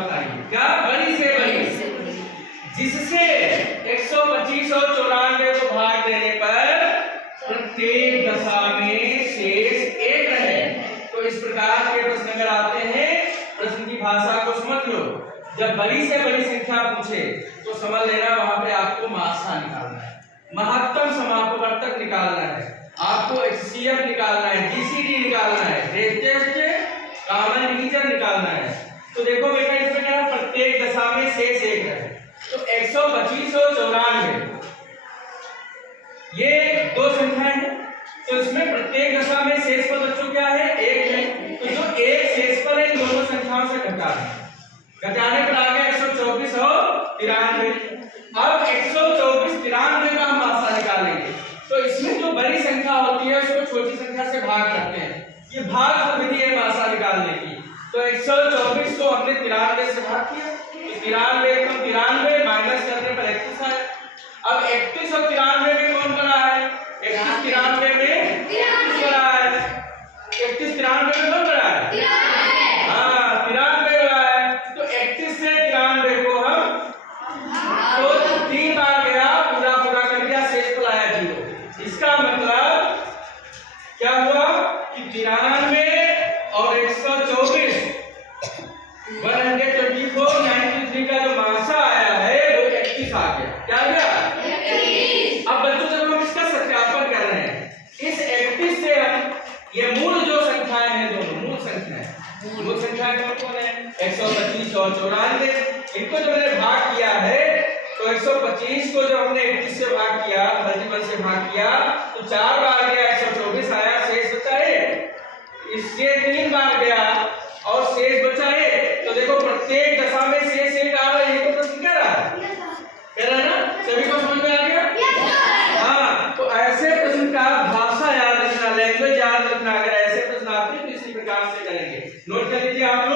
बताइए क्या बड़ी से बड़ी, जिससे 125 और 94 को भाग देने पर प्रत्येक दशा में शेष 1 रहे। तो इस प्रकार के प्रश्न अगर आते हैं, प्रश्न की भाषा को समझ लो। जब बड़ी से बड़ी संख्या पूछे तो समझ लेना वहां पे आपको मात्रा निकालना है, महत्तम समापवर्तक निकालना है, आपको HCF निकालना है, GCD निकालना है, ग्रेटेस्ट कॉमन डिवीजन निकालना है। तो देखो बेटा इसमें क्या है, प्रत्येक दशा में शेष 1 है। तो 125 और 94 ये दो संख्याएं हैं, तो इसमें प्रत्येक दशा में शेष पद बच्चों क्या है, 1 है। तो जो 1 शेष पद है इन दोनों संख्याओं से घटाने पर आ गया 124 और 93। अब 124 93 का हम मात्रा निकालेंगे। तो इसमें जो बड़ी संख्या होती है उसको छोटी संख्या से भाग करते हैं, ये भाग विधि है मात्रा निकालने की। तो 124 को हमने 93 से भाग किया, तो 93 कम 93 माइनस करने पर 31 आया। अब 31 और 93 में कौन बड़ा है, 31 93 में 31 बड़ा है। 31 93 में कौन बड़ा है, हाँ 93 बड़ा है। तो 31 से 93 को हम तो 3 बार गया, पूरा पूरा कर दिया, शेष को लाया 0। इसका मतलब क्या हुआ कि 93 और 124 124 93 का जो मात्रा आया है वो 31 आ गया। क्या गया, 31। अब बच्चों जब हम इसका सत्यापन कर रहे हैं, इस 31 से हम ये मूल जो संख्याएं हैं, दोनों मूल संख्याएं कौन है, 125 और 94, इनको जो मैंने भाग किया है, तो 125 को जब हमने 31 से भाग किया, मल्टीपल से भाग किया, तो 4 बार गया 124 आया, शेष बचा 1। इससे 3 बार गया और शेष बचा 1। तो देखो प्रत्येक दशा में शेष 1 आ रहा है, ये तो प्रश्न कह रहा है ना, सभी को समझ में आ गया? हाँ, तो ऐसे प्रश्न का भाषा याद रखना, लैंग्वेज याद रखना, अगर ऐसे प्रश्न आते हैं तो इसी प्रकार से करेंगे। नोट कर लीजिए आप।